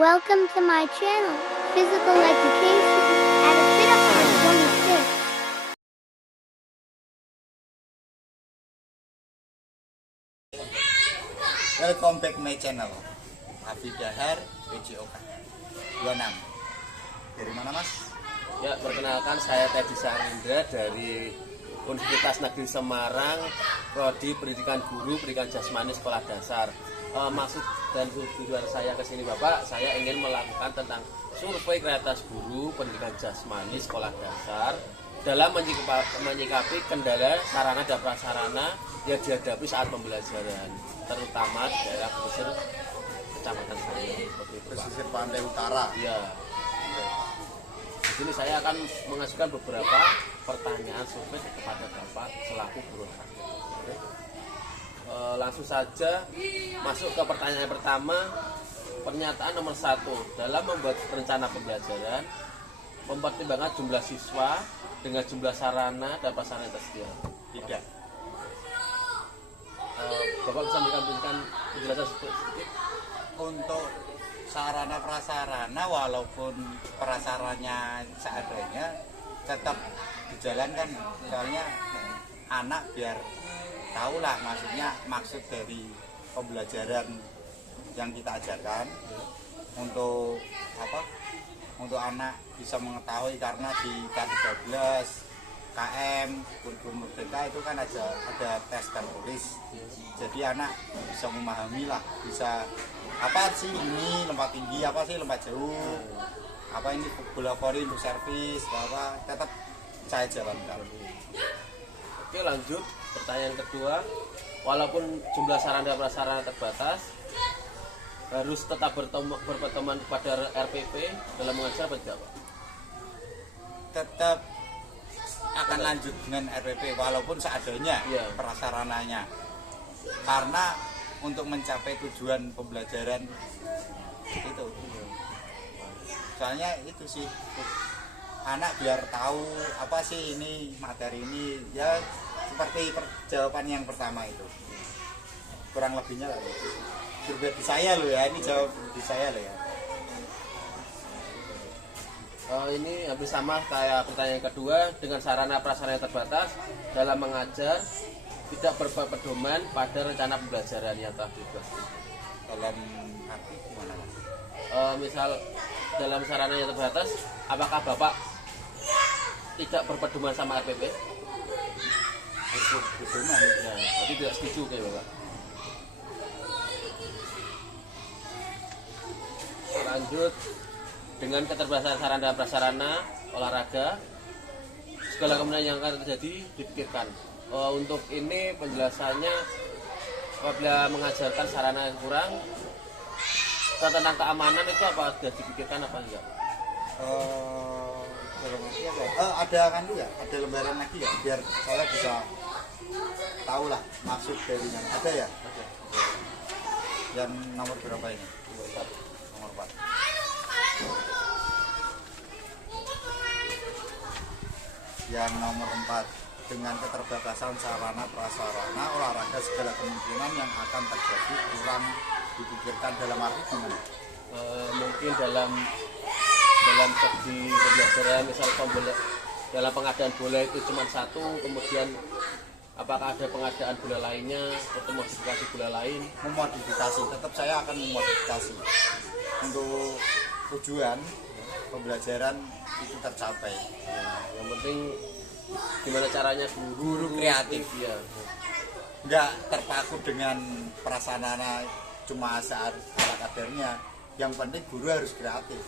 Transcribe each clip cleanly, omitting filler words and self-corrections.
Welcome to my channel, Physical Education, at a Pinnacle 26. Welcome back my channel. Afif Dahar, PJOK 26. Dari mana Mas? Ya, perkenalkan saya Teddy Sarindra dari Universitas Negeri Semarang, Prodi Pendidikan Guru, Pendidikan Jasmani Sekolah Dasar. Maksud dan tujuan saya ke sini Bapak, saya ingin melakukan tentang survei kreativitas guru pendidikan jasmani sekolah dasar dalam menyikapi kendala sarana dan prasarana yang dihadapi saat pembelajaran, terutama di daerah pesisir Kecamatan saya, seperti itu Pak. Pesisir Pantai Utara. Ya. Di sini saya akan mengajukan beberapa pertanyaan survei kepada Bapak selaku guru olahraga. Langsung saja masuk ke pertanyaan pertama. Pernyataan nomor 1, dalam membuat rencana pembelajaran mempertimbangkan jumlah siswa dengan jumlah sarana dan prasarana yang tersedia. Tidak. Bapak bisa memberikan penjelasan sedikit? Untuk sarana prasarana walaupun prasarannya seadanya tetap dijalankan, soalnya anak biar tahulah maksud dari pembelajaran yang kita ajarkan untuk apa? Untuk anak bisa mengetahui, karena di K13 KM kurikulum merdeka itu kan ada tes tertulis. Jadi anak bisa memahami lah, bisa apa sih ini lompat tinggi, apa sih lompat jauh, apa ini bola voli untuk servis, apa tetap saya jalankan. Oke, lanjut pertanyaan kedua. Walaupun jumlah sarana dan prasarana terbatas, harus tetap berteman kepada RPP dalam mengajar apa tidak Pak? Tetap akan lanjut dengan RPP walaupun seadanya prasarananya, karena untuk mencapai tujuan pembelajaran itu. Soalnya itu sih, anak biar tahu apa sih ini materi ini, ya seperti jawaban yang pertama itu, kurang lebihnya lah gitu. Berbeda di saya loh ya, ini jawab di saya loh ya. Ini hampir sama kayak pertanyaan kedua. Dengan sarana prasarana yang terbatas dalam mengajar tidak berpedoman pada rencana pembelajaran yang telah dibahas. Dalam arti gimana Mas? Misal dalam sarana yang terbatas, apakah Bapak tidak berpedoman sama RPP? Berpedoman. Nah, berarti tidak setuju kayak Bapak. Lanjut, dengan keterbatasan sarana dan prasarana olahraga, segala kemungkinan yang akan terjadi dipikirkan. Untuk ini penjelasannya, apabila mengajarkan sarana yang kurang, tentang keamanan itu apa sudah dipikirkan apa enggak? Ada kan ya, ada lembaran lagi ya, biar saya bisa tahu lah maksud dari yang ada ya. Oke. Yang nomor berapa ini? Nomor 4. Yang nomor 4, dengan keterbatasan sarana prasarana olahraga segala kemungkinan yang akan terjadi kurang dipikirkan dalam arti gimana? Mungkin dalam segi pembelajaran, misal dalam pengadaan bola itu cuma satu, kemudian apakah ada pengadaan bola lainnya atau modifikasi bola lain? Memodifikasi, tetap saya akan memodifikasi untuk tujuan pembelajaran itu tercapai. Yang penting gimana caranya guru kreatif ya, nggak terpaku dengan prasarana cuma saat ala kadarnya. Yang penting guru harus kreatif,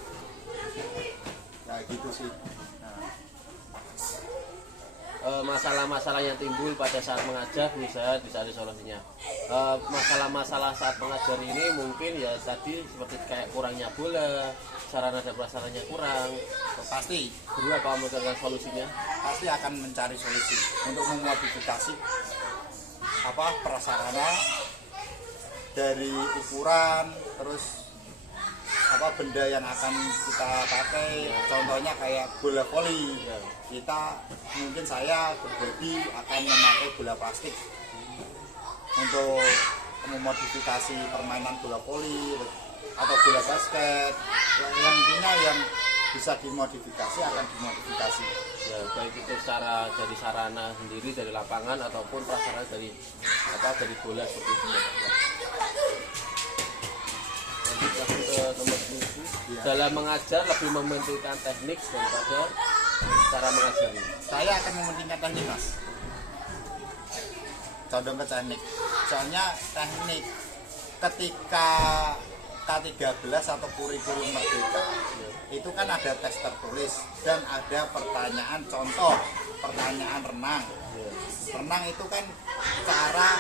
nah gitu sih. Masalah-masalah yang timbul pada saat mengajar bisa dicari solusinya. Masalah-masalah saat mengajar ini mungkin ya tadi seperti kayak kurangnya bola, sarana dan prasarananya kurang. Pasti Guru apa memberikan solusinya? pasti akan mencari solusi untuk memodifikasi apa prasarana dari ukuran, terus apa benda yang akan kita pakai. Contohnya kayak bola voli, kita mungkin saya pribadi akan memakai bola plastik untuk memodifikasi permainan bola voli. atau bola basket, yang intinya yang bisa dimodifikasi akan dimodifikasi. Ya, baik itu secara dari sarana sendiri dari lapangan ataupun prasarana dari dari bola seperti itu. Lanjut lagi ke nomor 7. Dalam mengajar lebih mementingkan teknik daripada cara mengajari. Saya akan mementingkan teknik, Mas. Condong ke teknik. Soalnya teknik ketika K13 atau kurikulum merdeka itu kan ada tes tertulis dan ada pertanyaan contoh, pertanyaan renang. Renang itu kan cara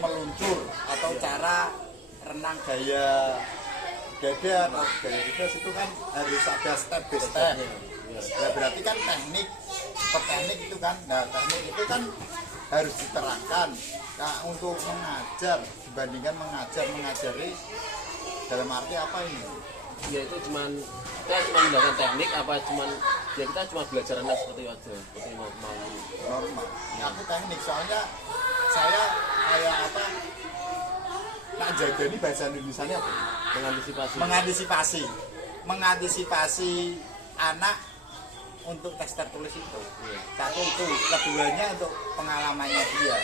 meluncur atau cara renang gaya dada atau gaya bebas itu kan harus ada step by step. Ya berarti kan teknik per teknik itu kan, nah teknik itu kan harus diterangkan. Nah, untuk mengajar dibandingkan mengajari dalam arti apa ini? Ya itu kita cuma menggunakan teknik kita cuma belajar renang seperti aja, seperti mau normal. Aku teknik soalnya saya kayak nak jaga ini bahasa Indonesianya apa? Mengantisipasi anak untuk tes tertulis itu. Satu itu, keduanya untuk pengalamannya dia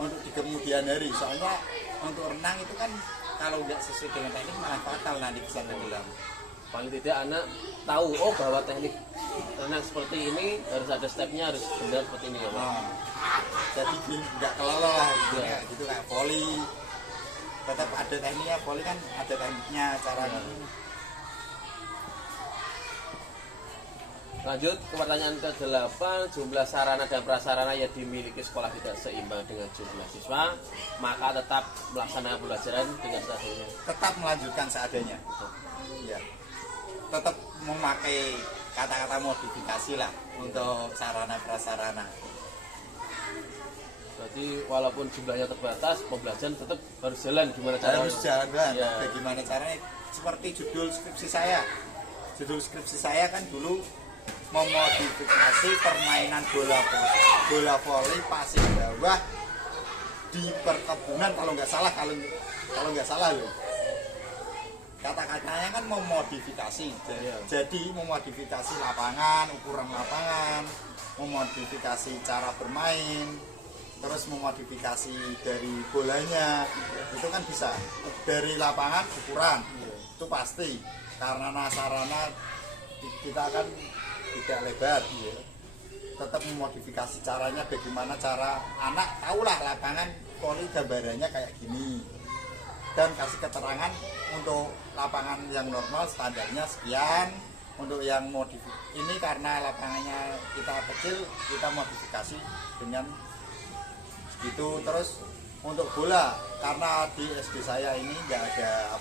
untuk di kemudian hari. Soalnya untuk renang itu kan kalau nggak sesuai dengan teknik malah fatal nanti bisa tenggelam. Paling tidak anak tahu bahwa teknik renang seperti ini harus ada stepnya, harus benar seperti ini ya Pak. Jadi nggak kelolo lah gitu kayak volley. Tetap ada tekniknya, volley kan ada tekniknya caranya. Lanjut ke pertanyaan ke-8, jumlah sarana dan prasarana yang dimiliki sekolah tidak seimbang dengan jumlah siswa, maka tetap melaksanakan pembelajaran dengan seadanya. Tetap melanjutkan seadanya. Ya. Tetap memakai kata-kata modifikasi lah untuk sarana prasarana. Berarti walaupun jumlahnya terbatas, pembelajaran tetap harus jalan gimana caranya? Harus jalan. Ya. Bagaimana caranya? Seperti judul skripsi saya. Judul skripsi saya kan dulu memodifikasi permainan bola voli pasir bawah di perkebunan kalau nggak salah loh. Kata-katanya kan memodifikasi. Jadi memodifikasi lapangan, ukuran lapangan, memodifikasi cara bermain, terus memodifikasi dari bolanya. Itu kan bisa dari lapangan ukuran. Itu pasti karena sarana kita kan tidak lebar, tetap memodifikasi caranya bagaimana cara anak tahulah lapangan voli gambarannya kayak gini dan kasih keterangan untuk lapangan yang normal standarnya sekian, untuk yang modifikasi ini karena lapangannya kita kecil kita modifikasi dengan segitu. Terus untuk bola karena di SD saya ini nggak ada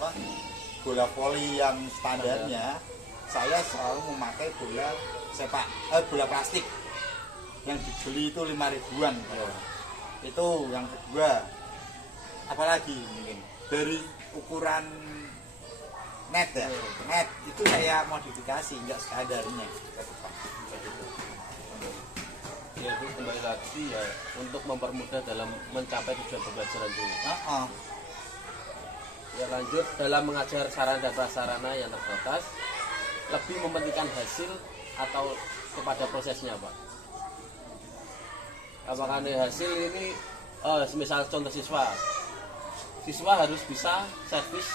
bola voli yang standarnya, saya selalu memakai bola bola plastik yang dibeli itu 5.000-an. Itu yang kedua. Apalagi mungkin dari ukuran net ya, net itu saya modifikasi nggak standarnya. Ya itu kembali lagi ya untuk mempermudah dalam mencapai tujuan pembelajaran dulu. Ya lanjut, dalam mengajar sarana dan prasarana yang terbatas lebih mementingkan hasil atau kepada prosesnya Pak? Apakah hasil ini misal contoh siswa harus bisa servis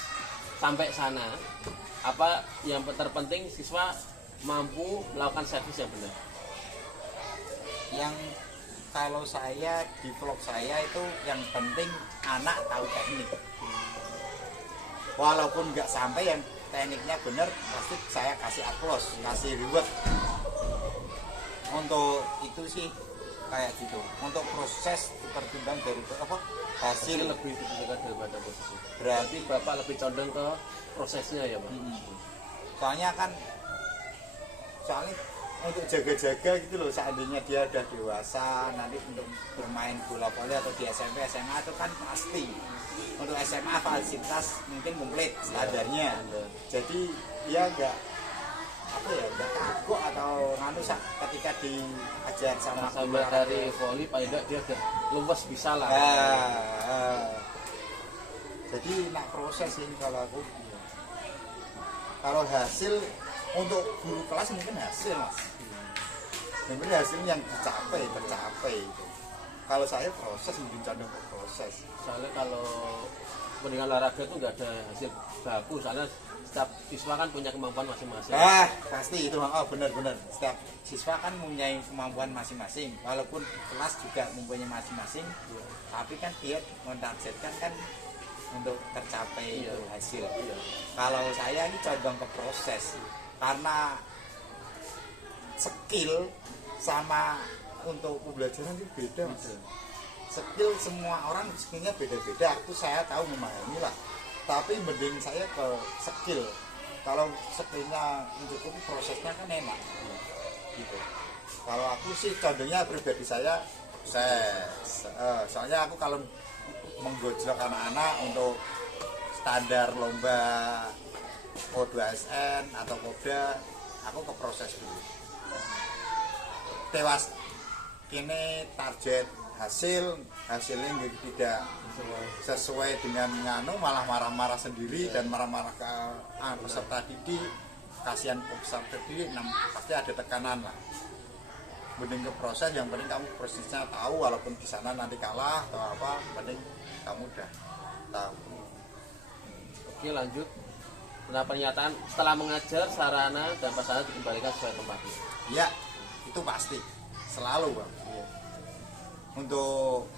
sampai sana, apa yang terpenting siswa mampu melakukan servis yang benar? Yang kalau saya di vlog saya itu yang penting anak tahu teknik, walaupun nggak sampai yang tekniknya benar, pasti saya kasih applause, kasih reward. Untuk itu sih kayak gitu. Untuk proses dipertimbang dari hasil lebih dipertimbangkan daripada proses. Berarti Bapak lebih condong ke prosesnya ya Pak? Soalnya untuk jaga-jaga gitu loh, seandainya dia udah dewasa nanti untuk bermain bola voli atau di SMP SMA itu kan pasti. Untuk SMA fasilitas mungkin komplit standarnya, jadi dia nggak kagok atau ketika diajar sama dari voli paling enggak dia luwes bisa lah. Jadi nak proses ini kalau aku. Kalau hasil untuk guru kelas mungkin hasil mas. Yang penting hasil yang tercapai itu. Kalau saya proses mungkin condong ke proses. Soalnya kalau pendidikan olahraga itu nggak ada hasil baku, soalnya setiap siswa kan punya kemampuan masing-masing. Pasti itu, benar-benar. Setiap siswa kan mempunyai kemampuan masing-masing. Walaupun kelas juga mempunyai masing-masing, tapi kan dia mentargetkan kan untuk tercapai itu hasil. Kalau saya ini condong ke proses, karena skill sama untuk pembelajaran itu beda mas. Skill semua orang skillnya beda-beda, itu saya tahu memahami lah. Tapi mending saya ke skill. Kalau skillnya mencukupi, prosesnya kan enak gitu. Kalau aku sih condongnya pribadi saya soalnya aku kalau menggojlok anak-anak untuk standar lomba O2SN atau Kopda, aku ke proses dulu. Tewas kini target hasilnya tidak sesuai dengan nganu, malah marah-marah sendiri dan marah-marah ke peserta didik, kasihan peserta didik, pasti ada tekanan lah. Mending ke proses, yang penting kamu prosesnya tahu, walaupun di sana nanti kalah atau apa, penting kamu udah tahu. Oke, lanjut. Nah, pernyataan setelah mengajar sarana dan prasarana dikembalikan sesuai tempatnya. Ya, itu pasti selalu bang. Untuk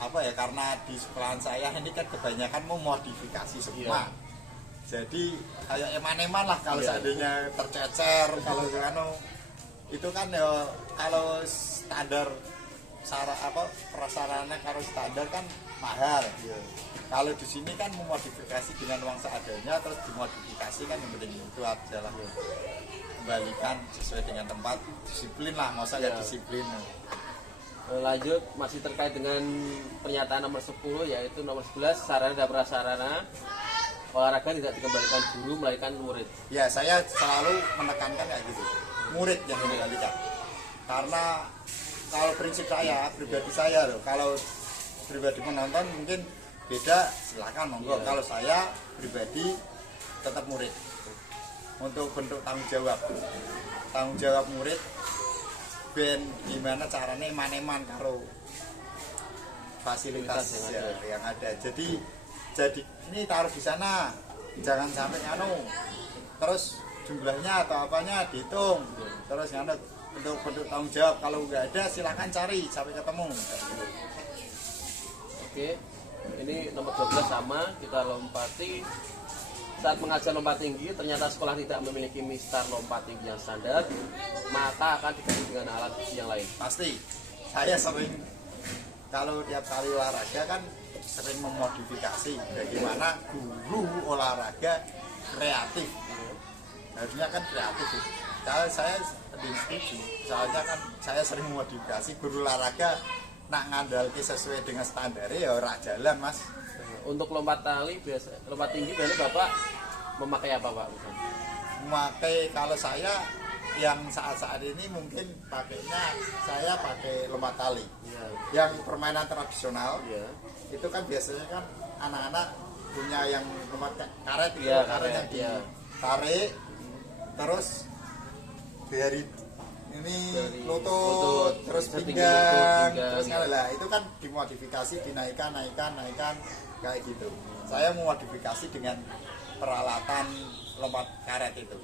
apa ya, karena di sekolahan saya ini kan kebanyakan memodifikasi semua. Jadi kayak eman-eman lah kalau seandainya tercecer, kalau itu kan ya, kalau standar prasarana kalau standar kan mahal. Kalau di sini kan memodifikasi dengan uang seadanya, terus dimodifikasi kan yang penting itu adalah kembalikan sesuai dengan tempat, disiplin lah, masa ya disiplin. Lanjut, masih terkait dengan pernyataan nomor 10, yaitu nomor 11, sarana dan prasarana olahraga tidak dikembalikan guru melainkan murid. Ya, saya selalu menekankan kayak gitu, murid yang dikembalikan. Karena kalau prinsip saya, pribadi saya loh, kalau pribadi penonton mungkin beda, silakan monggo. Kalau saya pribadi tetap murid. Untuk bentuk tanggung jawab murid, ben gimana caranya eman-eman karo fasilitas yang ada. Jadi ini taruh di sana, jangan sampai terus jumlahnya atau apanya dihitung, terus untuk bentuk tanggung jawab. Kalau nggak ada silakan cari sampai ketemu. Oke, ini nomor 12 sama, kita lompati. Saat mengajar lompat tinggi, ternyata sekolah tidak memiliki mistar lompat tinggi yang standar, maka akan diganti dengan alat yang lain. Pasti, saya sering, kalau tiap kali olahraga kan sering memodifikasi bagaimana guru olahraga kreatif. Harusnya kan kreatif. Kalau saya lebih setuju, soalnya kan saya sering memodifikasi guru olahraga nak ngandalki sesuai dengan standarnya ya ora jalan mas. Untuk lompat tinggi biasanya Bapak memakai apa Pak? Memakai, kalau saya yang saat-saat ini mungkin saya pakai lompat tali. Yang permainan tradisional itu kan biasanya kan anak-anak punya yang lompat karet, karet yang ditarik, terus dari ini lutut, terus pinggang, terus lah itu kan dimodifikasi, dinaikkan kayak gitu. Saya memodifikasi dengan peralatan lompat karet itu.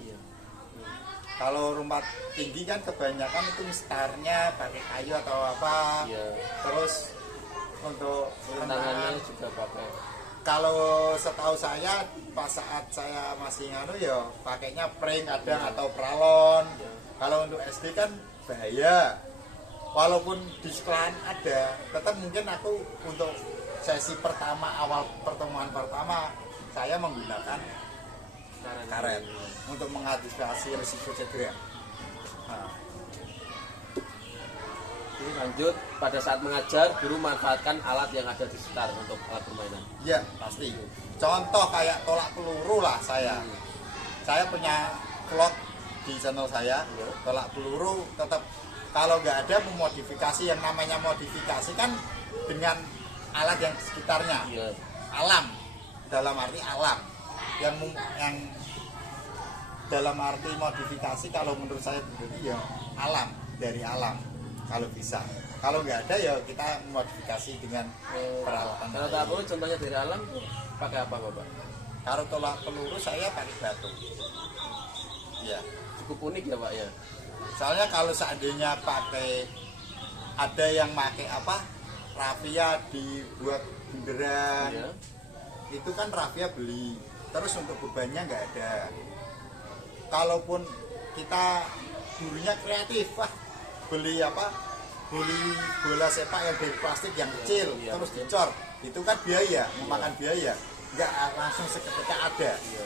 Kalau lompat tinggi kan kebanyakan itu mistarnya pakai kayu atau apa. Terus untuk tangannya juga pakai. Kalau setahu saya pas saat saya masih pakainya pring kadang atau pralon. Kalau untuk SD kan bahaya. Walaupun di sekolahan ada, tetap mungkin aku untuk sesi pertama, awal pertemuan pertama saya menggunakan karet untuk mengantisipasi risiko cedera. Ini lanjut, pada saat mengajar guru manfaatkan alat yang ada di sekitar untuk alat permainan. Ya pasti. Contoh kayak tolak peluru lah saya. Saya punya vlog di channel saya, tolak peluru tetap. Kalau nggak ada memodifikasi, yang namanya modifikasi kan dengan alat yang sekitarnya, alam. dalam arti alam yang dalam arti modifikasi kalau menurut saya pribadi ya alam, dari alam kalau bisa. Kalau nggak ada ya kita modifikasi dengan peralatan. Kalau tak perlu contohnya dari alam tuh pakai apa Bapak? Kalau tolak peluru saya pakai batu. Ya. Cukup unik ya Pak ya. Soalnya kalau seandainya pakai, ada yang pakai apa, rafia dibuat bunderan, Iya. itu kan rafia beli, terus untuk bebannya nggak ada. Kalaupun kita gurunya kreatif, wah beli apa, beli bola sepak yang dari plastik yang kecil, Iya, terus betul. dicor, itu kan biaya, memakan biaya, nggak langsung seketika ada. Iya.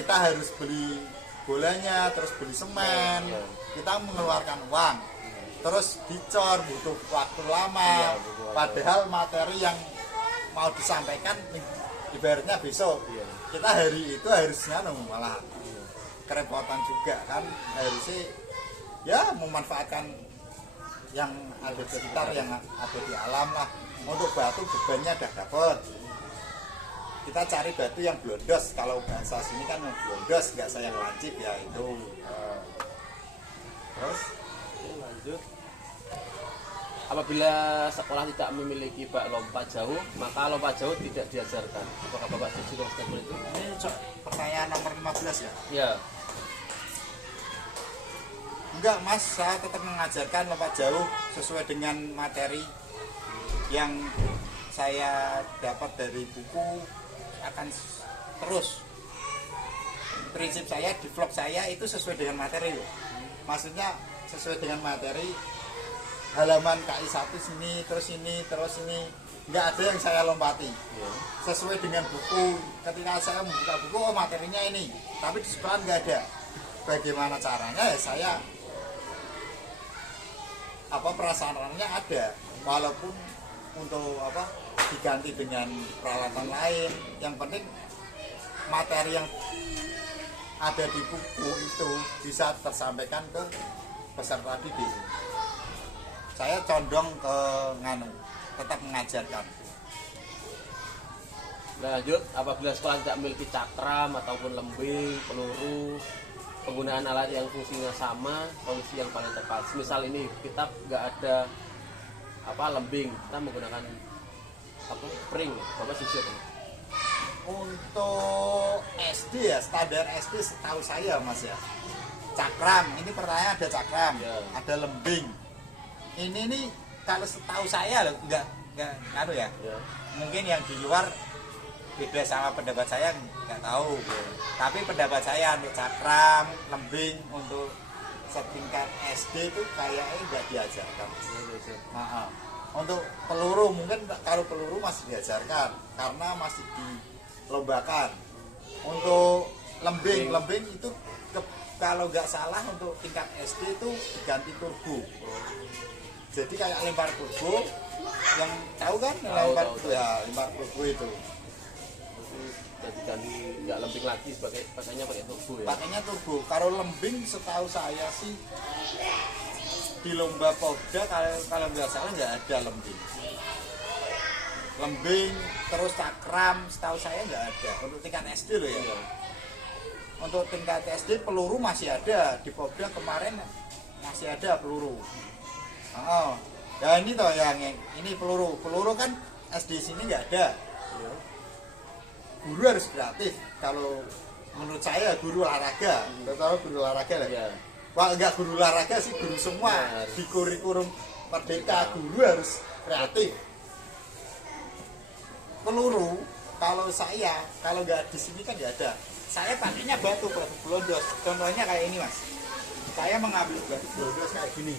Kita harus beli bolanya, terus beli semen, Iya. kita mengeluarkan uang, terus dicor butuh waktu lama. Iya, butuh waktu. Padahal materi yang mau disampaikan ibaratnya besok, Iya. kita hari itu harusnya malah kerepotan juga kan, harusnya ya memanfaatkan yang ada di sekitar, yang ada di alam lah. Untuk batu bebannya udah dapet, kita cari batu yang blondos, kalau bahasa sini kan blondos, nggak sayang lancip ya itu. Terus Oke, lanjut. Apabila sekolah tidak memiliki bak lompat jauh, maka lompat jauh tidak diajarkan. Apakah Bapak setuju dengan statement itu? ini pertanyaan nomor 15 ya. Ya. Enggak mas, saya tetap mengajarkan lompat jauh sesuai dengan materi yang saya dapat dari buku, akan terus. Prinsip saya di vlog saya itu sesuai dengan materi loh. Maksudnya sesuai dengan materi, halaman KI 1 sini, terus ini, terus ini. Enggak ada yang saya lompati. Ya. Sesuai dengan buku, ketika saya membuka buku, oh materinya ini, tapi di sekolah nggak ada. Bagaimana caranya ya saya, apa perasaannya ada, walaupun untuk apa diganti dengan peralatan lain, yang penting materi yang ada di buku itu bisa tersampaikan ke peserta didik. Saya condong ke nganu, tetap mengajarkan. Lanjut, apabila sekolah tidak memiliki cakram ataupun lembing, peluru, penggunaan alat yang fungsinya sama, solusi yang paling tepat. Misal ini kita nggak ada apa lembing, kita menggunakan apa spring, Bapak setuju apa? Untuk SD ya, standar SD setahu saya mas ya, cakram, ini pertanyaan ada cakram, Ya. ada lembing. Ini nih kalau setahu saya loh, nggak anu ya, Ya. mungkin yang di luar beda sama pendapat saya, nggak tahu. Tapi pendapat saya untuk cakram, lembing untuk setingkat SD itu kayaknya nggak diajarkan. Maaf. Untuk peluru mungkin kalau peluru masih diajarkan karena masih dilombakan. Untuk lembing itu kalau nggak salah untuk tingkat SD itu diganti turbo. Jadi kayak lempar turbo, yang tahu kan lempar tahu. ya, lempar turbo itu. Jadi ganti nggak lembing lagi sebagai pakainya pakai turbo ya. Pakainya turbo. Kalau lembing setahu saya sih di lomba Popda kalau nggak salah nggak ada lembing. Lembing terus cakram setahu saya nggak ada untuk tingkat SD loh ya. Iya. Untuk tingkat SD peluru masih ada, di Popda kemarin masih ada peluru. Oh, ya ini toh yang ini peluru kan SD sini nggak ada. Iya. Guru harus kreatif. Kalau menurut saya guru olahraga, kalau guru olahraga lah. Iya. Wah, enggak guru olahraga sih, guru semua. Benar. Di kurikulum Merdeka guru harus kreatif. Peluru, kalau saya, kalau nggak di sini kan nggak ada. Saya pakainya batu blondos. Contohnya kayak ini mas. Saya mengambil batu blondos kayak gini.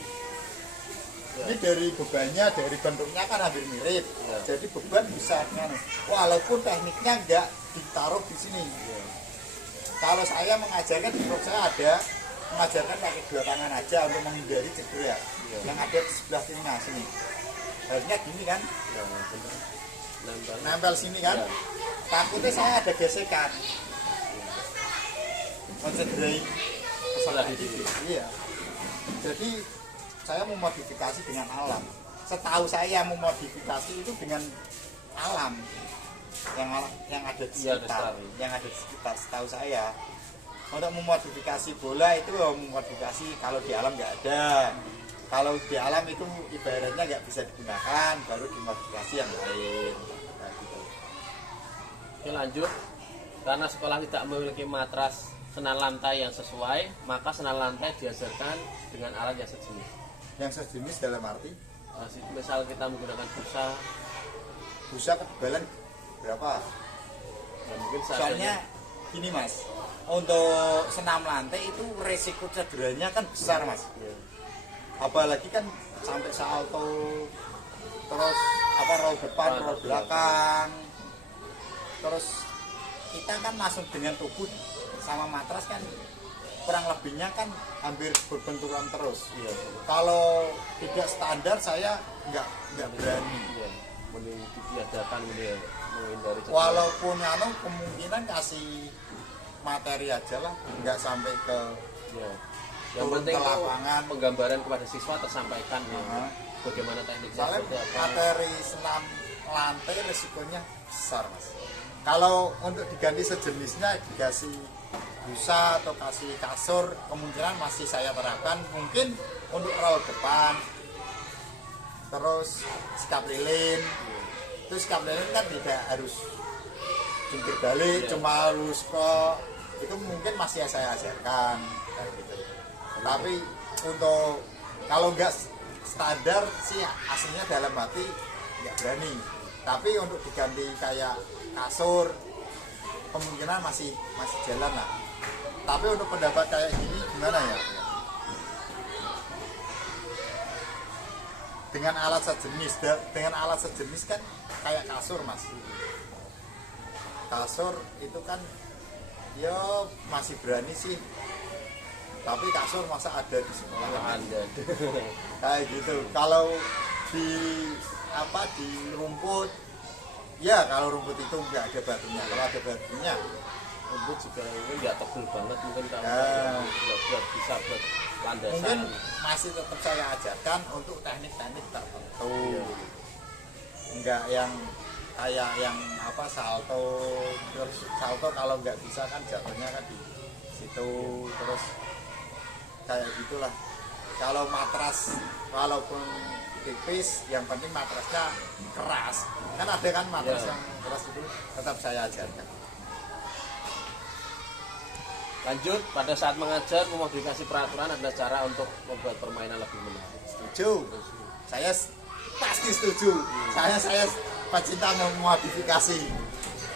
Ini dari bebannya, dari bentuknya kan hampir mirip. Ya. Jadi beban bisa dengan, walaupun tekniknya nggak ditaruh di sini. Kalau saya mengajarkan di blog saya ada mengajarkan pakai dua tangan aja untuk menghindari cedera. Yang ada di sebelah sini, nah sini. Harusnya gini kan, Ya, benar. nempel sini kan. Ya. Takutnya saya ada gesekan. Mencederai peserta didik. Iya. Jadi saya memodifikasi dengan alam. Setahu saya memodifikasi itu dengan alam. yang ada di Iya, sekitar, ada. yang ada di sekitar. Setahu saya untuk memodifikasi bola itu memodifikasi kalau di alam nggak ada. Kalau di alam itu ibaratnya nggak bisa digunakan, baru dimodifikasi yang lain. Nah, gitu. Oke, lanjut. Karena sekolah tidak memiliki matras senar lantai yang sesuai, maka senar lantai diajarkan dengan alat yang sejenis. Yang sejenis dalam arti Misal kita menggunakan busa ketebalan berapa? ya mungkin Soalnya gini Mas, untuk senam lantai itu resiko cederanya kan besar Mas. ya, Apalagi kan sampai salto, terus apa roll depan, roll belakang, terus kita kan langsung dengan tubuh sama matras kan kurang lebihnya kan hampir berbenturan terus. iya, Kalau tidak standar saya nggak berani. iya, mending ditiadakan gitu ya, menghindari cedera. Walaupun kemungkinan kasih materi aja lah, nggak sampai ke Ya. Yang turun penting ke itu lapangan. penggambaran kepada siswa tersampaikan ya. Nah, Bagaimana tekniknya soalnya seperti apa. materi senam lantai resikonya besar Mas. Kalau untuk diganti sejenisnya dikasih busa atau kasih kasur, kemungkinan masih saya terapkan. Mungkin untuk roll depan, terus sikap lilin. Terus sikap lilin kan tidak harus jungkir balik, Iya. cuma harus kok itu mungkin masih saya ajarkan kayak gitu. Tapi untuk kalau nggak standar sih aslinya dalam hati nggak berani. Tapi untuk diganti kayak kasur kemungkinan masih jalan lah. Tapi untuk pendapat kayak gini gimana ya? Dengan alat sejenis kan kayak kasur Mas. Kasur itu kan ya masih berani sih. Tapi kasur masa ada di sekolah Anda. kayak gitu. Kalau di di rumput, ya kalau rumput itu nggak ada batunya. Kalau ada batunya, Rumput juga ini nggak tebel banget mungkin kalau Ya. buat bisa buat landasan. mungkin masih tetap saya ajarkan untuk teknik-teknik tertentu. Iya. Enggak yang kayak yang salto, terus salto kalau nggak bisa kan jatuhnya kan di situ, terus kayak gitulah. Kalau matras walaupun tipis, yang penting matrasnya keras. Kan ada kan matras Ya. yang keras itu tetap saya ajarkan. Lanjut, pada saat mengajar memodifikasi peraturan adalah cara untuk membuat permainan lebih menarik. Setuju? Saya pasti setuju. Saya pecinta memodifikasi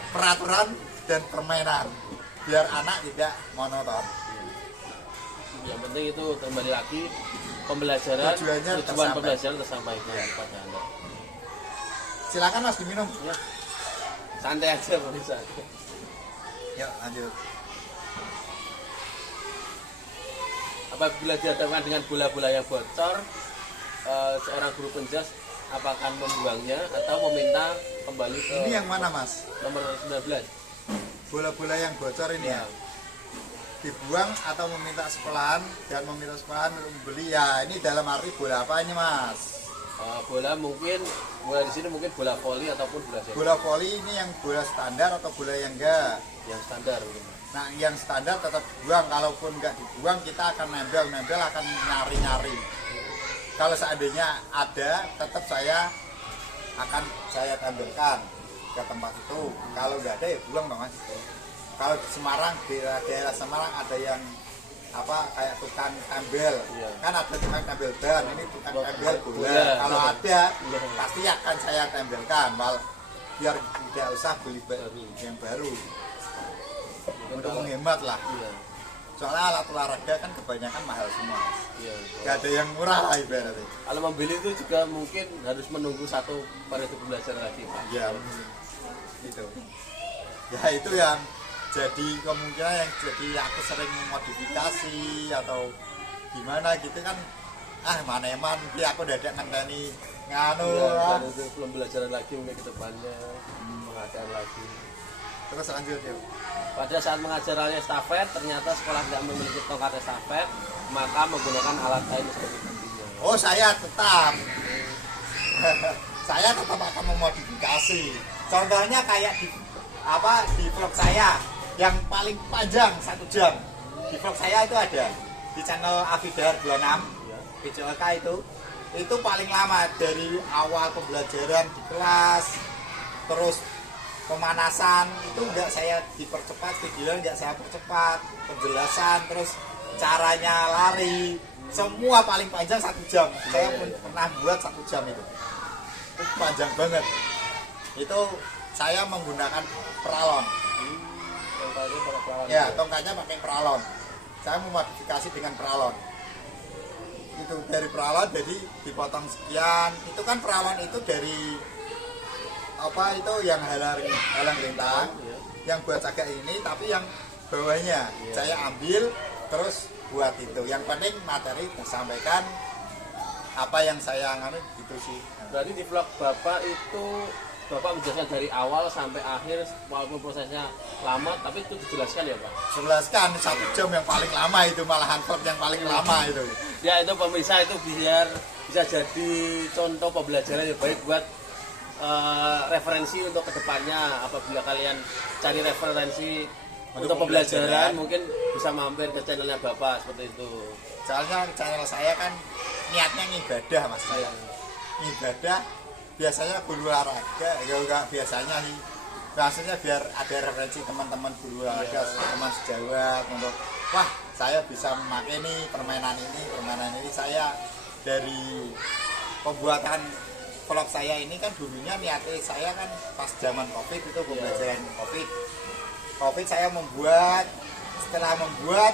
peraturan dan permainan biar anak tidak monoton. Yang penting itu kembali lagi pembelajaran, Tujuannya tujuan tersampai. pembelajaran tersampaikan kepada Anda. Silakan Mas diminum. Ya. Santai aja bisa. Yuk lanjut. Apabila dihadapkan dengan bola-bola yang bocor, seorang guru penjas apakah membuangnya atau meminta kembali ke Ini yang mana Mas? nomor 19? Bola-bola yang bocor ini ya? Dibuang atau meminta sekolahan dan meminta sekolahan untuk membeli ya, ini dalam arti bola apa ini Mas? Bola mungkin bola di sini mungkin bola voli ataupun bola sepak Bola voli ini yang bola standar atau bola yang enggak? yang standar mungkin. Nah yang standar tetap dibuang, kalaupun nggak dibuang kita akan nempel akan nyari-nyari. Kalau seandainya ada, tetap saya tempelkan ke tempat itu. Kalau nggak ada ya buang dong Mas. Kalau di Semarang, di daerah Semarang ada yang kayak tukang tempel. Iya. Kan ada tukang tempel ban, ini tukang tempel bola. Bola. Kalau ada Iya. pasti akan saya tempelkan, biar tidak usah beli yang baru. Untuk menghemat lah. Iya. Soalnya alat olahraga kan kebanyakan mahal semua. Iya. Gak ada yang murah lah ibaratnya. Kalau membeli itu juga mungkin harus menunggu satu periode pembelajaran lagi, Pak. Ya, itu. Ya itu yang jadi kemungkinan yang jadi aku sering modifikasi atau gimana gitu kan. Maneman, dia aku dadak ngenteni nganu. Iya, dan itu belum belajar lagi mungkin ke depannya mengadakan lagi. Terus lanjut yuk. Pada saat mengajar hal estafet, ternyata sekolah tidak memiliki tongkat estafet, maka menggunakan alat lain seperti gantinya. Oh saya tetap saya tetap akan memodifikasi. Contohnya kayak di vlog saya yang paling panjang 1 jam. Di vlog saya itu ada di channel Afidar 26 PJOK itu paling lama dari awal pembelajaran di kelas, terus pemanasan itu enggak saya dipercepat, video enggak saya percepat, penjelasan, terus caranya lari, semua paling panjang 1 jam. Saya pun pernah buat 1 jam itu panjang banget. Itu saya menggunakan peralon. Ya, tongkatnya pakai peralon. Saya memodifikasi dengan peralon. Itu dari peralon jadi dipotong sekian. Itu kan peralon itu dari apa itu yang halang rintang, yang buat cagak ini, tapi yang bawahnya saya ambil terus buat itu. Yang penting materi tersampaikan apa yang saya ngambil gitu sih. Berarti di vlog Bapak itu Bapak menjelaskan dari awal sampai akhir, walaupun prosesnya lama, tapi itu dijelaskan ya Pak? Jelaskan 1 jam yang paling lama itu, malahan vlog yang paling lama itu. Ya itu pemirsa, itu biar bisa jadi contoh pembelajaran yang baik buat referensi untuk kedepannya. Apabila kalian cari referensi untuk pembelajaran, mungkin bisa mampir ke channelnya Bapak seperti itu. Soalnya channel saya kan niatnya ngibadah mas, saya ngibadah biasanya guru olahraga, enggak biasanya sih. Maksudnya biar ada referensi teman-teman guru olahraga, teman sejawat untuk wah saya bisa memakai nih permainan ini. Saya dari pembuatan vlog saya ini kan dulunya niatnya saya kan pas zaman COVID itu pembelajaran COVID saya membuat, setelah membuat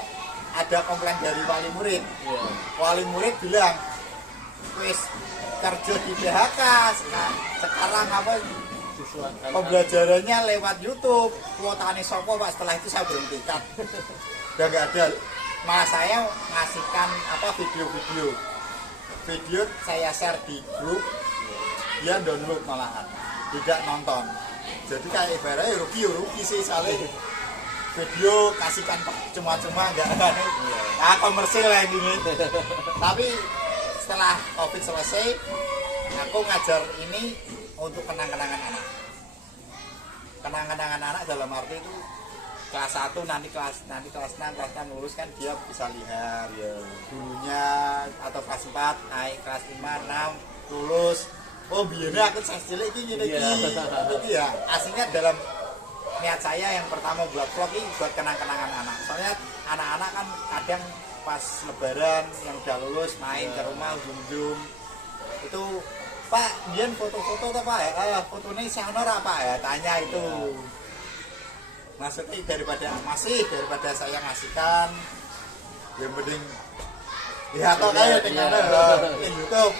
ada komplain dari wali murid. Wali murid bilang, wis kerja di PHK sekarang apa pembelajarannya lewat YouTube, kuotanya sopo Pak. Setelah itu saya berhentikan. Udah nggak ada. Malah saya ngasihkan apa video saya share di grup, dia download malahan, tidak nonton. Jadi kayak ibaratnya rugi sih soalnya video kasihkan cuma-cuma nggak ada komersil lah ini. Tapi setelah COVID selesai, aku ngajar ini untuk kenang-kenangan anak. Kenang-kenangan anak dalam arti itu kelas 1 nanti kelas 6 lulus kan dia bisa lihat dulunya, atau kelas 4 naik kelas 5 6 lulus. Oh biarnya aku saya cilik ini itu ya. Aslinya dalam niat saya yang pertama buat vlog ini buat kenang-kenangan anak. Soalnya anak-anak kan kadang pas lebaran yang udah lulus main ke rumah zoom itu, Pak Dian foto-foto tuh Pak ya, fotonya siapa Pak ya, tanya itu. Maksudnya daripada saya ngasihkan, yang penting ya atau kayak dengan YouTube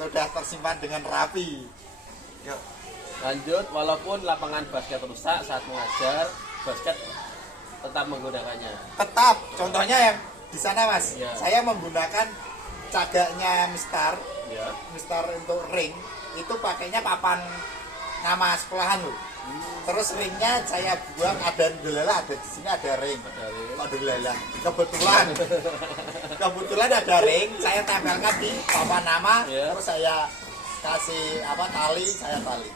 sudah tersimpan dengan rapi. Yuk. Lanjut, walaupun lapangan basket rusak saat mengajar, basket tetap menggunakannya. Tetap, contohnya yang di sana mas, ya. Saya menggunakan cagaknya Mister, ya. Mister untuk ring, itu pakainya papan nama sekolahan loh. Terus ringnya saya buang ada delala, ada di sini ada ring. Ada delala. Kebetulan ada ring, saya tempelkan di papan nama, ya. Terus saya kasih tali.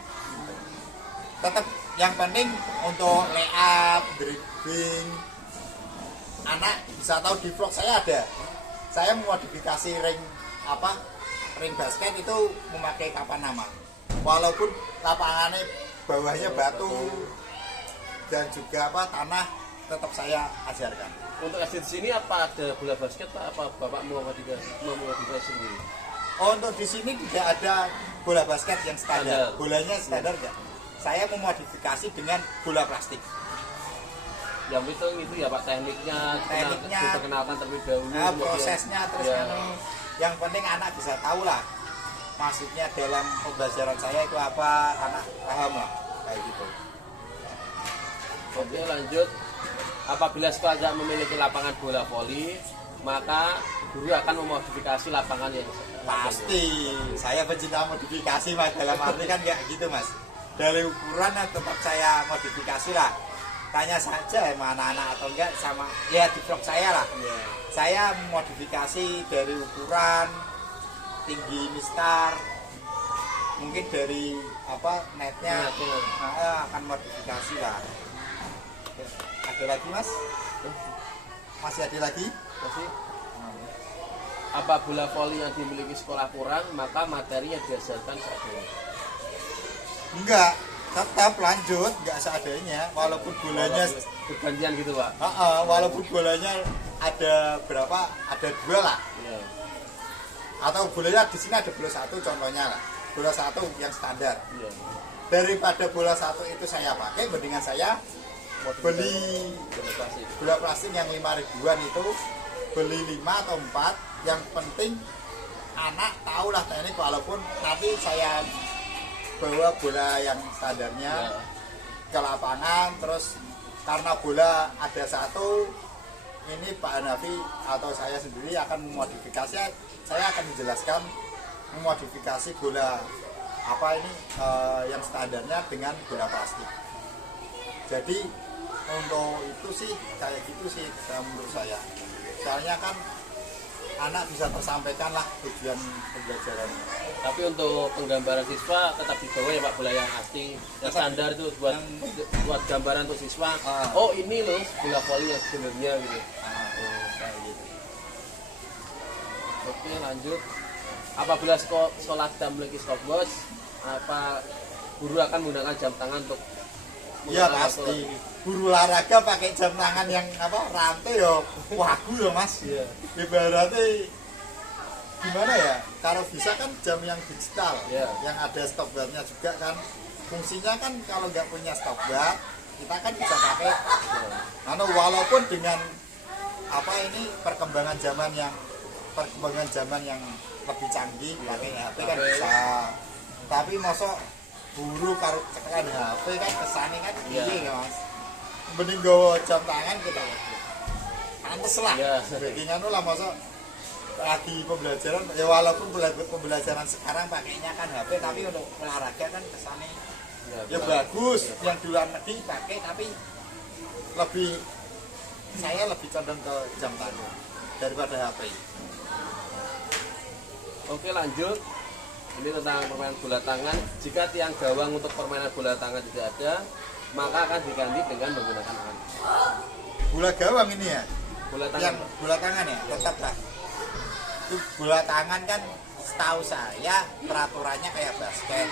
Tetap yang penting untuk layup, dribbling, anak bisa tahu di vlog saya ada. Saya memodifikasi ring basket itu memakai papan nama. Walaupun lapangannya bawahnya batu dan juga tanah, tetap saya ajarkan. Untuk SD di sini apa ada bola basket Pak? Apa Bapak mau modifikasi sendiri? Oh, untuk di sini tidak ada bola basket yang standar. Bolanya standar enggak? Saya memodifikasi dengan bola plastik. Yang itu ya Pak, tekniknya diperkenalkan terlebih dahulu. Nah, prosesnya terus ya. Yang penting anak bisa tahu lah. Maksudnya dalam pembelajaran saya itu apa, anak paham lah kayak gitu. Oke, lanjut. Apabila sekolah tidak memiliki lapangan bola voli, maka guru akan memodifikasi lapangan yang pasti. Saya pecinta modifikasi mas, dalam arti kan kayak gitu mas. Dari ukuran tetap saya modifikasi lah. Tanya saja sama anak-anak atau enggak sama ya di vlog saya lah. Saya modifikasi dari ukuran tinggi Mister, mungkin dari apa netnya akan modifikasi lah. Ada lagi mas? Masih ada lagi? Masih. Apabila voli yang dimiliki sekolah kurang, maka materi yang diajarkan seadanya. Enggak, tetap lanjut, enggak seadanya, walaupun bolanya bergantian gitu pak. Walaupun bolanya ada berapa? Ada 2 lah. Iya. Atau bolanya di sini ada bola 1 contohnya lah. Bola 1 yang standar. Iya. Daripada bola 1 itu saya pakai, mendingan saya beli bola plastik yang 5 ribuan itu, beli 5 atau 4. Yang penting anak tahulah teknik, walaupun nanti saya bawa bola yang standarnya ke lapangan. Terus karena bola ada 1, ini Pak Hanafi atau saya sendiri akan memodifikasi. Saya akan menjelaskan memodifikasi bola apa ini yang standarnya dengan bola plastik. Jadi untuk itu sih kayak gitu sih menurut saya. Soalnya kan anak bisa tersampaikan lah tujuan pembelajaran. Tapi untuk penggambaran siswa tetap dibawa ya Pak, bola yang asing, yang standar itu buat gambaran untuk siswa. Oh ini loh bola voli yang sebenarnya gitu. Kayak gitu. Oke lanjut. Apabila sekolah tidak memiliki stopwatch, apa guru akan menggunakan jam tangan untuk Iya pasti. Guru olahraga pakai jam tangan yang apa rantai yo, wagu yo mas. Iya. Ibaratnya gimana ya? Kalau bisa kan jam yang digital, yang ada stopwatchnya juga kan. Fungsinya kan kalau nggak punya stopwatch, kita kan bisa pakai. Walaupun dengan apa ini perkembangan zaman yang lebih canggih, pakai HP kan bisa. Tapi masuk guru karo cekelan HP kan kesane kan iya ya mas. Mending gawa jam tangan kita pantes lah. Jadi nganu lah masuk lagi pembelajaran ya, walaupun pembelajaran sekarang pakainya kan HP, tapi untuk olahraga kan kesane ya bagus. Yang di luar negeri pakai, tapi saya lebih condong ke jam tangan daripada HP. Oke lanjut. Ini tentang permainan bola tangan. Jika tiang gawang untuk permainan bola tangan tidak ada, maka akan diganti dengan menggunakan tangan. Bola gawang ini ya? Bola tangan. Yang bola tangan ya? Tetap lah. Itu bola tangan kan setahu saya peraturannya kayak basket.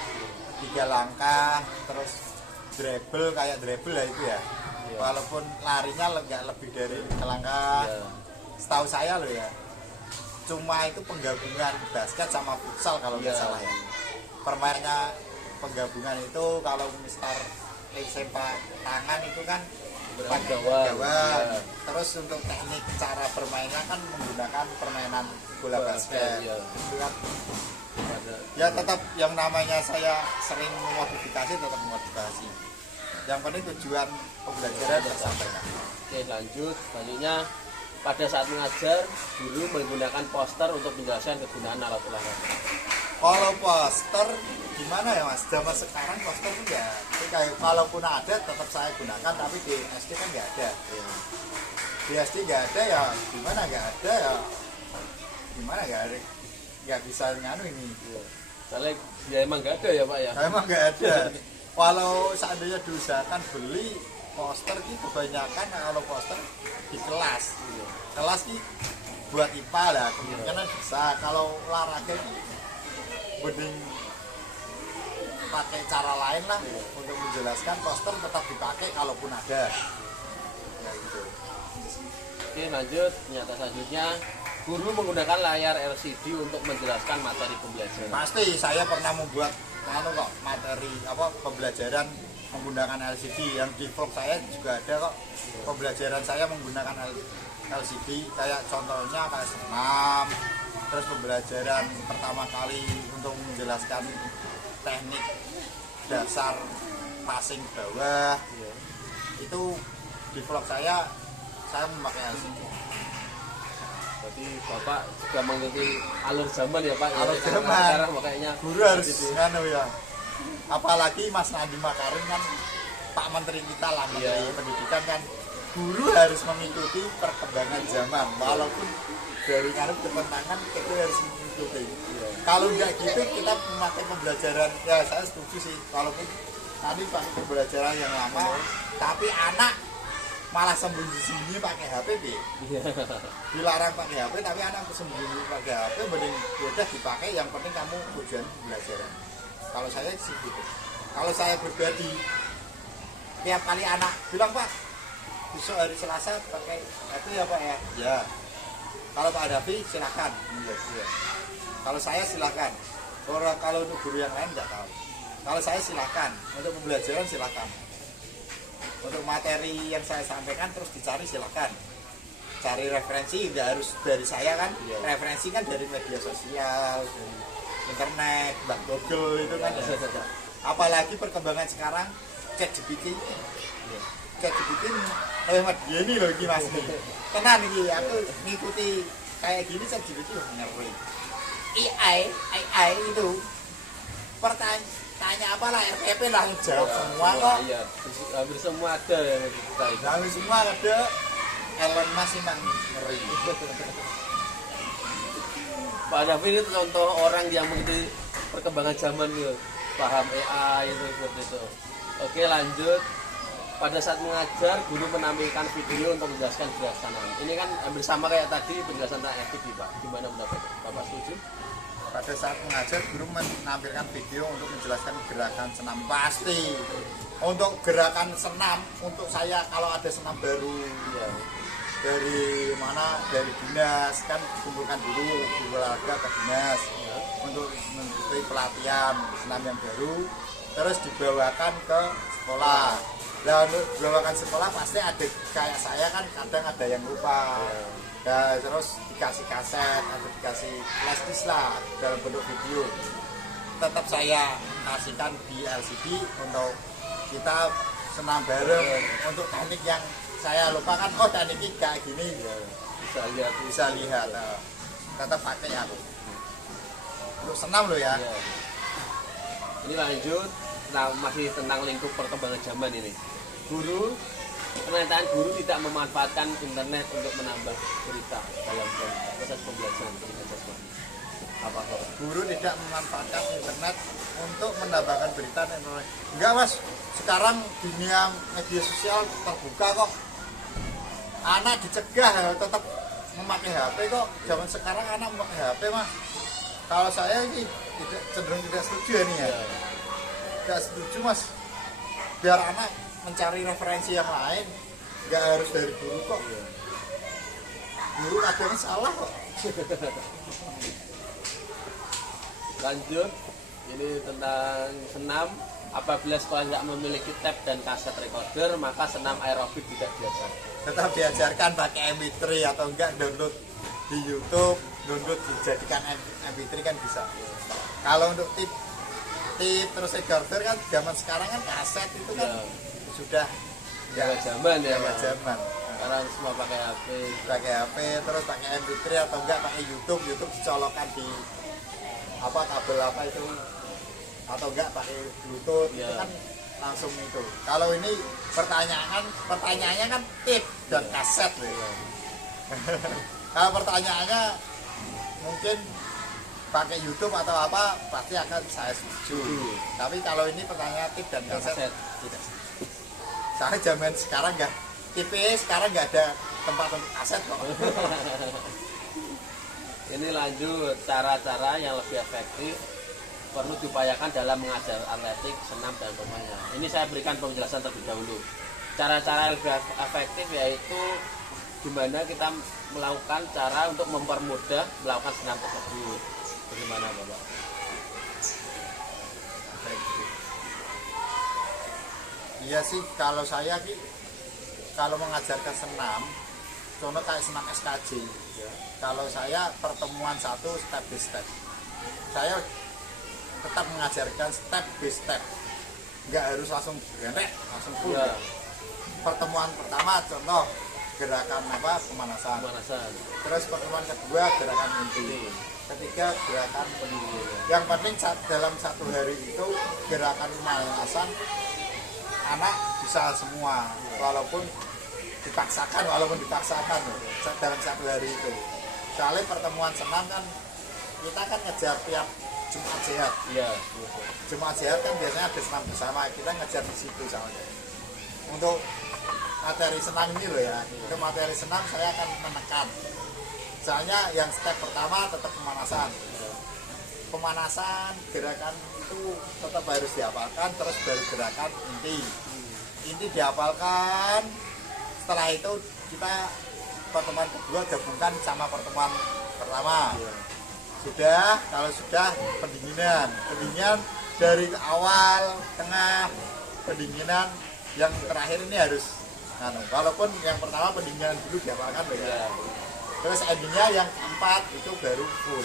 3 langkah, terus dribble kayak dribble lah itu ya. Walaupun larinya nggak lebih dari 3 langkah. Setahu saya loh ya. Cuma itu penggabungan basket sama futsal kalau nggak salah ya. Permainannya penggabungan itu kalau mister sepak tangan itu kan pakai gawang. Terus untuk teknik cara bermainnya kan menggunakan permainan bola basket. Itu kan ya tetap yang namanya saya sering memodifikasi, tetap memodifikasi. Yang penting tujuan pembelajaran tersampaikan. Oke lanjut. Selanjutnya, pada saat mengajar, guru menggunakan poster untuk menjelaskan kegunaan alat olahraga. Kalau poster gimana ya mas? Zaman sekarang poster itu ya, kayak kalaupun ada tetap saya gunakan, tapi di SD kan nggak ada. Di SD nggak ada ya, gimana nggak ada ya? Gimana nggak bisa nganu ini? Soalnya ya emang nggak ada ya Pak ya? Emang nggak ada. Walau seandainya diusahakan beli poster ini kebanyakan kalau poster di kelas ini buat IPA lah, kemungkinan bisa. Kalau olahraga ini mending pakai cara lain lah untuk menjelaskan. Poster tetap dipakai kalaupun ada ya gitu. Oke lanjut, nyata selanjutnya, guru menggunakan layar LCD untuk menjelaskan materi pembelajaran. Pasti saya pernah membuat materi pembelajaran menggunakan LCD. Yang di vlog saya juga ada kok pembelajaran saya menggunakan LCD, kayak contohnya kayak senam, terus pembelajaran pertama kali untuk menjelaskan teknik dasar passing bawah itu di vlog saya memakai LCD. Berarti Bapak juga mengikuti alur zaman ya Pak? Alur zaman. Sekarang makanya guru harus nganu ya. Apalagi Mas Nadiem Makarim kan Pak Menteri kita lah, Menteri Pendidikan kan guru harus mengikuti perkembangan zaman, walaupun dari karena bertentangan itu harus mengikuti. Kalau enggak gitu kita memakai pembelajaran, ya saya setuju sih, walaupun tadi pakai pembelajaran yang lama, tapi anak malah sembunyi-sembunyi pakai HP deh. Dilarang pakai HP tapi anak sembunyi pakai HP, mending udah dipakai, yang penting kamu tujuan pembelajaran. Kalau saya sih gitu. Kalau saya pribadi, tiap kali anak bilang, Pak besok hari Selasa pakai HP ya Pak ya? Ya. Kalau Pak Hadafi silakan. Ya. Kalau saya silakan. Kalau untuk guru yang lain nggak tahu. Kalau saya silakan. Untuk pembelajaran silakan. Untuk materi yang saya sampaikan terus dicari silakan. Cari referensi nggak harus dari saya kan. Referensi kan dari media sosial, dari internet, Mbak Google itu kan. Apalagi perkembangan sekarang ChatGPT. ChatGPT lewat gini loh ini Mas nih. Tenan nih aku ngikuti kayak gini ChatGPT ngeri. AI itu tanya apa lah RPP lah jawab semua kok. Iya, hampir semua ada yang kita itu. Hampir semua ada. Elon Musk memang ngeri. Pak Davi ini contoh orang yang mengikuti perkembangan zaman gitu, paham AI itu seperti itu. Oke, lanjut. Pada saat mengajar, guru menampilkan video untuk menjelaskan gerakan. Ini kan hampir sama kayak tadi penjelasan tentang etik, Pak. Gimana pendapat Bapak, setuju? Pada saat mengajar, guru menampilkan video untuk menjelaskan gerakan senam. Pasti. Untuk gerakan senam, untuk saya kalau ada senam baru, ya, dari mana, dari dinas kan dikumpulkan dulu di olahraga ke dinas, ya, untuk mengikuti pelatihan senam yang baru, terus dibawakan ke sekolah. Nah, untuk dibawakan sekolah pasti ada kayak saya kan kadang ada yang lupa. Ya, terus dikasih kaset atau dikasih flash disk lah dalam bentuk video. Tetap saya kasihkan di LCD untuk kita senam bareng, untuk teknik yang saya lupa kan, oh teknik ini kayak gini ya, bisa lihat. Tetap pakai aku untuk senam loh ya. Ini lanjut, nah masih tentang lingkup perkembangan zaman ini. Pernyataan guru tidak memanfaatkan internet untuk menambah berita dalam proses pembelajaran pendidikan jasmani. Apa kok? Guru tidak memanfaatkan internet untuk menambahkan berita. Enggak Mas, sekarang dunia media sosial terbuka kok. Anak dicegah tetap memakai HP kok. Zaman sekarang anak memakai HP Mas. Kalau saya ini cenderung tidak setuju ya nih ya. Tidak setuju Mas. Biar anak mencari referensi yang lain, nggak harus dari guru kok. Guru kadang salah kok. Lanjut, ini tentang senam. Apabila sekolah tidak memiliki tab dan kaset recorder, maka senam aerobik tidak diajarkan. Tetap diajarkan pakai MP3 atau enggak download di YouTube, download dijadikan MP3 kan bisa. Kalau untuk tip terus recorder kan zaman sekarang kan kaset itu kan sudah zaman ya. Zaman. Sekarang semua pakai HP, terus pakai MP3 atau enggak pakai YouTube dicolokkan di kabel apa itu, atau enggak pakai Bluetooth itu kan langsung itu. Kalau ini pertanyaannya kan tip dan kaset loh. Kalau pertanyaannya mungkin pakai YouTube atau apa pasti akan saya setuju. Tapi kalau ini pertanyaan tip dan kaset tidak. Saya zaman sekarang nggak, TV sekarang nggak ada tempat untuk kaset kok. Ini lanjut, cara-cara yang lebih efektif perlu diupayakan dalam mengajar atletik, senam, dan semuanya. Ini saya berikan penjelasan terlebih dahulu. Cara-cara yang lebih efektif yaitu gimana kita melakukan cara untuk mempermudah melakukan senam tersebut. Bagaimana Bapak? Iya sih, kalau saya kalau mengajarkan senam, contoh kayak senam SKJ, kalau saya pertemuan satu step by step, saya tetap mengajarkan step by step, nggak harus langsung langsung full. Pertemuan pertama contoh gerakan pemanasan. Terus pertemuan kedua gerakan inti, ketiga gerakan pendirian. Yang penting dalam satu hari itu gerakan pemanasan anak bisa semua, walaupun dipaksakan, walaupun dipaksakan dalam satu hari itu. Soalnya pertemuan senam kan kita kan ngejar tiap Jumat Sehat. Iya. Jumat Sehat kan biasanya ada senam bersama, kita ngejar di situ soalnya. Untuk materi senam ini loh ya, untuk materi senam saya akan menekan. Soalnya yang step pertama tetap pemanasan. Pemanasan, gerakan itu tetap harus dihafalkan, terus baru gerakan inti. Inti dihafalkan, setelah itu kita pertemuan kedua gabungkan sama pertemuan pertama. Sudah, kalau sudah pendinginan dari awal, tengah, pendinginan, yang terakhir ini harus walaupun yang pertama pendinginan dulu dihafalkan ya. Terus endingnya yang keempat itu baru full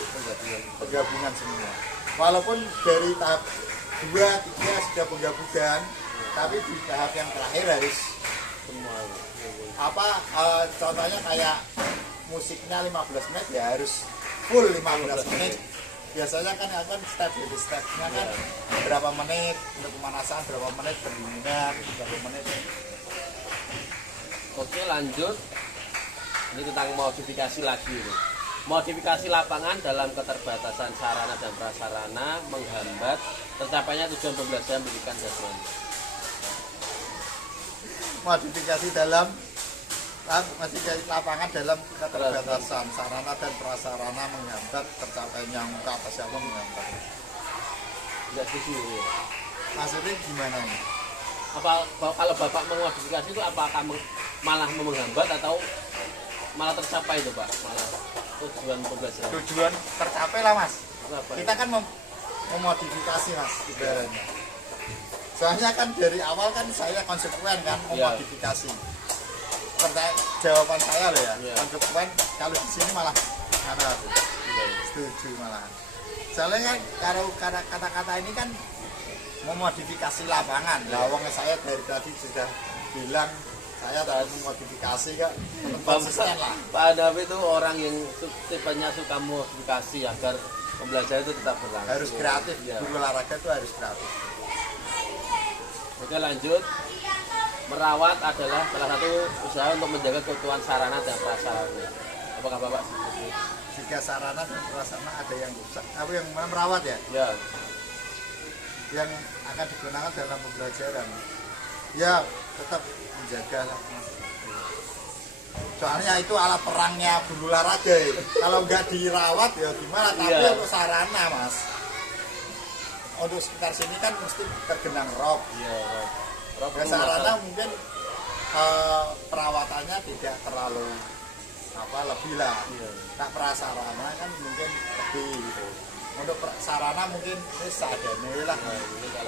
penggabungan semua. Walaupun dari tahap 2, 3 sudah penggabungan, tapi di tahap yang terakhir harus Semua. contohnya kayak musiknya 15 menit ya harus full 15 menit. Biasanya kan akan step demi stepnya kan berapa menit untuk pemanasan, berapa menit pendinginan, berapa menit. Oke, lanjut. Ini tentang modifikasi lagi ini. Modifikasi lapangan dalam keterbatasan sarana dan prasarana menghambat tercapainya tujuan pembelajaran pendidikan jasmani. Modifikasi lapangan dalam keterbatasan sarana dan prasarana menghambat tercapainya muka apa siapa menghambat. Tidak setuju. Ya. Maksudnya gimana nih? Kalau Bapak memodifikasi itu apakah malah menghambat atau malah tercapai itu Pak? Malah tujuan pembelajaran. Tujuan tercapai lah Mas. Apa? Kita kan memodifikasi Mas ibaratnya. Soalnya kan dari awal kan saya konsekuen kan memodifikasi. Jawaban saya loh ya, konsekuen. Kalau di sini malah setuju malah. Soalnya kan kalau kata-kata ini kan memodifikasi lapangan. Lawang saya dari tadi sudah bilang saya harus memodifikasi kok. Konsisten lah. Pak Adawi itu orang yang tipenya suka modifikasi agar pembelajaran itu tetap berlangsung. Harus kreatif. Ya. Guru olahraga itu harus kreatif. Oke, lanjut. Merawat adalah salah satu usaha untuk menjaga keutuhan sarana dan prasarana. Apakah Bapak setuju? Jika sarana dan prasarana ada yang rusak, apa yang merawat ya? Ya. Yang akan digunakan dalam pembelajaran. Ya, tetap menjaga lah. Soalnya itu alat perangnya guru olahraga. Kalau nggak dirawat ya gimana? Tapi untuk sarana Mas. Untuk sekitar sini kan mesti tergenang rob. Iya. Sarana mungkin perawatannya tidak terlalu lebih lah. Nah prasarana kan mungkin lebih gitu. Untuk sarana mungkin seadanya lah.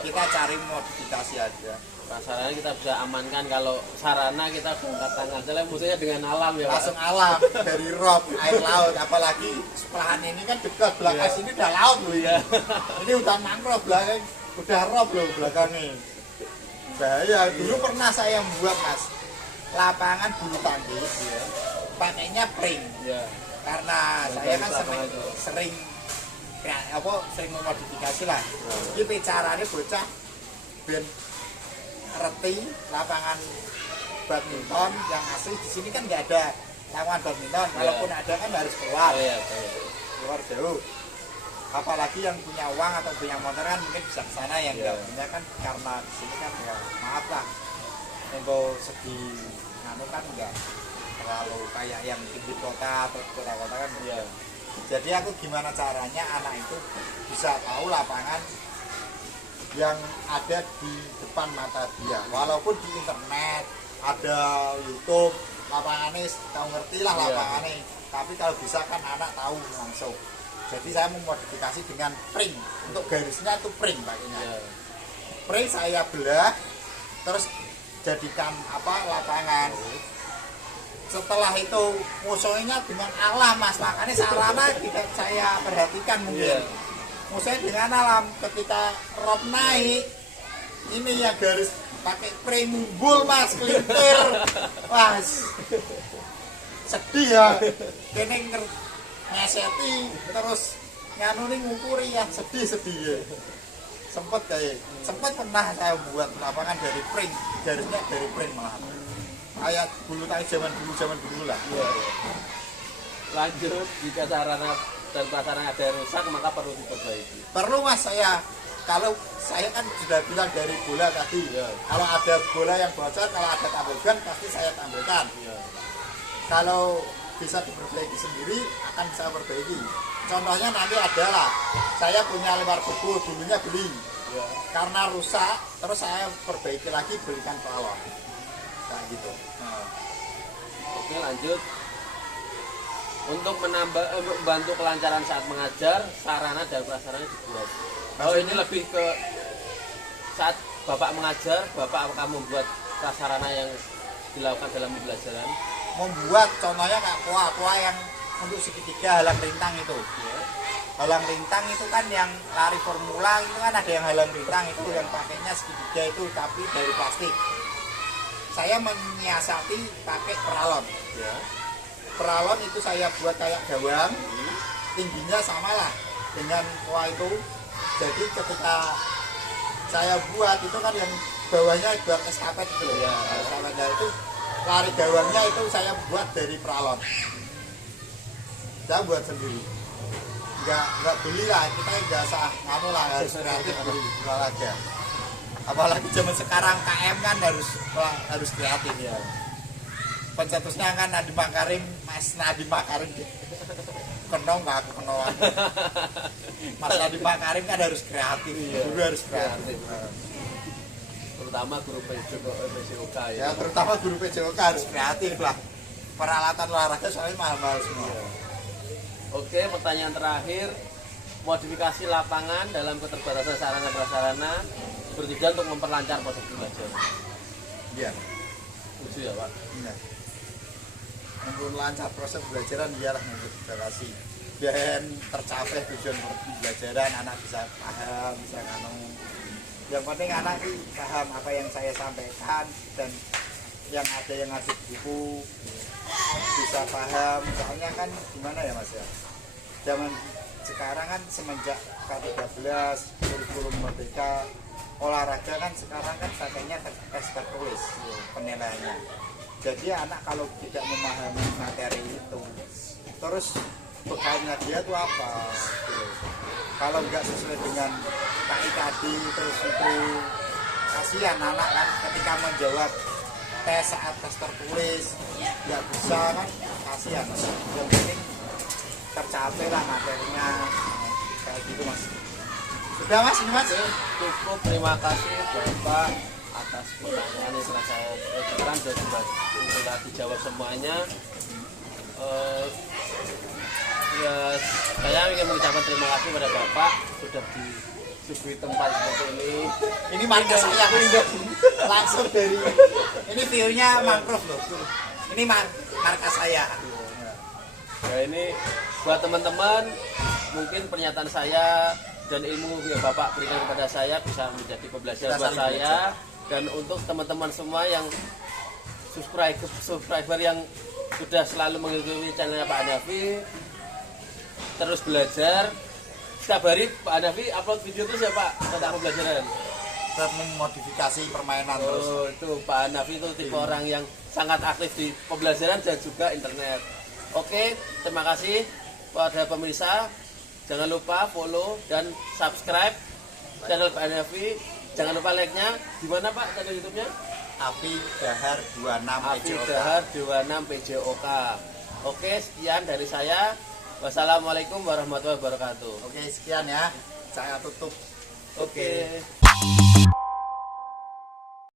Kita cari modifikasi aja. Prasarana kita bisa amankan, kalau sarana kita bongkar tangan. Soalnya musuhnya dengan alam ya Pak. Langsung alam dari rob, air laut, apalagi sekolahan ini kan dekat belakang sini udah laut loh ya. Ini udah mangrove belakang, udah rob loh belakangnya. Bahaya. Dulu pernah saya membuat Mas lapangan bulu tangkis, pakainya pring. Karena saya kan sering memodifikasi lah. Jadi caranya bocah ben reti lapangan badminton yang asli di sini kan nggak ada lapangan badminton. Kalaupun ada kan harus keluar jauh. Apalagi yang punya uang atau punya motor kan mungkin bisa ke sana, yang nggak punya kan karena di sini kan ya maaf lah. Untuk segi kan nggak terlalu kayak yang di kota atau kota-kota kan. Jadi aku gimana caranya anak itu bisa tahu lapangan yang ada di depan mata dia, walaupun di internet ada YouTube lapangannya tahu ngerti lah lapangannya, tapi kalau bisa kan anak tahu langsung. Jadi saya memodifikasi dengan pring, untuk garisnya itu pring pakainya. Pring saya belah, terus jadikan lapangan. Setelah itu musuhnya dengan alam Mas, makanya sarana tidak saya perhatikan mungkin. Musuhnya dengan alam, ketika rob naik, ini ya garis pakai pring mumbul Mas, kelintir. Wah, sedih ya. Kene ngeseti terus nganu nih ngukuri ya, sedih ya. Sempet pernah saya buat lapangan dari pring, garisnya dari pring malah. kayak bulu tangkis zaman dulu lah. Iya. Lanjut, jika sarana dan prasarana ada yang rusak maka perlu diperbaiki. Perlu mas, kalau saya kan sudah bilang dari bola tadi, Iya. kalau ada bola yang bocor, kalau ada tambelban pasti saya tambelkan. Iya. Kalau bisa diperbaiki sendiri akan saya perbaiki. Contohnya nanti adalah saya punya lembar buku, dulunya beli, Iya. karena rusak, terus saya perbaiki lagi, belikan pelawak kayak gitu. Oke, lanjut. Untuk membantu kelancaran saat mengajar, sarana dan prasarana dibuat. Oh, ini lebih ke saat Bapak mengajar, Bapak apakah membuat prasarana yang dilakukan dalam pembelajaran? Membuat contohnya kayak kuah yang untuk segitiga halang rintang itu. Ya. Halang rintang itu kan yang lari formula itu kan ada yang halang rintang itu yang pakainya segitiga itu tapi dari plastik. Saya menyiasati pakai peralon. Ya. Peralon itu saya buat kayak gawang, tingginya samalah dengan kuah itu. Jadi ketika saya buat itu kan yang bawahnya buat estafet gitu loh. Ya. Estafetnya itu lari gawangnya itu saya buat dari peralon. Saya buat sendiri. Enggak beli lah, kita enggak sah nganu lah, harus kreatif beli olahraga. Apalagi zaman sekarang KM kan harus kreatif ya. Pencetusnya kan Nadiem Makarim, Mas Nadiem Makarim. Kenong nggak aku kenongan. Mas Nadiem Makarim kan harus kreatif, guru harus kreatif. Terutama guru PJOK Ya terutama guru PJOK harus kreatif lah. Peralatan olahraga soalnya mahal-mahal semua. Oke, pertanyaan terakhir. Modifikasi lapangan dalam keterbatasan sarana prasarana bertujuan untuk memperlancar proses belajar. Iya. Setuju ya, Pak? Iya. Untuk lancar proses pembelajaran biarlah modifikasi. Biar tercapai tujuan pembelajaran, anak bisa paham, bisa nganu. Yang penting anak sih paham apa yang saya sampaikan dan yang ada yang ngasih buku bisa paham. Soalnya kan gimana ya mas ya, zaman sekarang kan semenjak K13 kurikulum merdeka olahraga kan sekarang kan pakainya tes tertulis penilaiannya. Jadi anak kalau tidak memahami materi itu terus bekalnya dia tuh apa gitu. Kalau nggak sesuai dengan KI tadi terus itu kasihan anak kan ketika menjawab tes saat tes tertulis nggak bisa kan kasihan. Yang penting tercapai lah materinya kayak gitu mas. Sudah mas, ini mas. Cukup, terima kasih Bapak atas pertanyaan yang telah saya berikan dan sudah dijawab semuanya. Ya, saya ingin mengucapkan terima kasih pada Bapak sudah disuguhi tempat seperti ini. Ini markas saya langsung dari ini view-nya mangrove loh. Ini markas saya. Ya, ini buat teman-teman mungkin pernyataan saya dan ilmu yang Bapak berikan kepada saya bisa menjadi pembelajaran buat saya dan untuk teman-teman semua yang subscriber yang sudah selalu mengikuti channelnya Pak Hanafi terus belajar. Setiap hari Pak Hanafi upload video terus ya Pak tentang pembelajaran. Memodifikasi permainan terus. Oh, itu Pak Hanafi itu tipe orang yang sangat aktif di pembelajaran dan juga internet. Oke, terima kasih pada pemirsa. Jangan lupa follow dan subscribe channel Pak Hanafi. Jangan lupa like-nya. Gimana Pak channel YouTube-nya? Api Dahar 26 Api PJOK. Dahar 26 PJOK. Oke, sekian dari saya. Wassalamualaikum warahmatullahi wabarakatuh. Oke, sekian ya. Saya tutup. Oke.